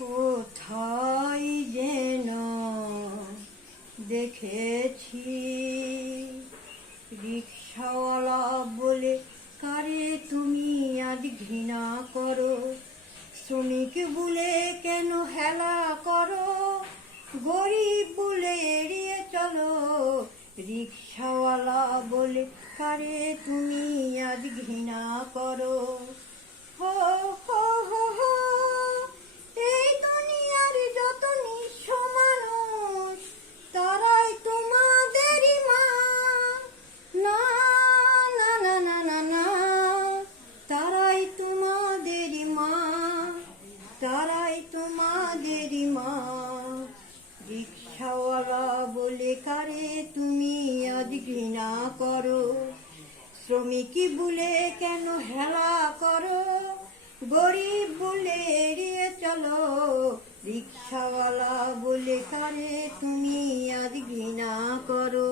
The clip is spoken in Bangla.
কোথায় যেন দেখেছি রিক্সাওয়ালা বলে কারে তুমি আজ ঘৃণা করো, শ্রমিক বলে কেন হেলা করো, গরিব বলে এড়িয়ে চলো, রিক্সাওয়ালা বলে কারে তুমি আজ ঘৃণা করো। হো হো হো হো, এই দুনিয়ার যত নিঃস্ব মানুষ তারাই তোমাদেরই মা। না না না না না না, তারাই তোমাদেরই মা, তারাই তোমাদেরই মা। রিক্সাওয়ালা বলে কারে তুমি আজ ঘৃণা করো, শ্রমিক বলে কেন হেলা করো, গরিব বলে এড়িয়ে চলো, রিক্সাওয়ালা বলে কারে তুমি আজ ঘৃণা করো।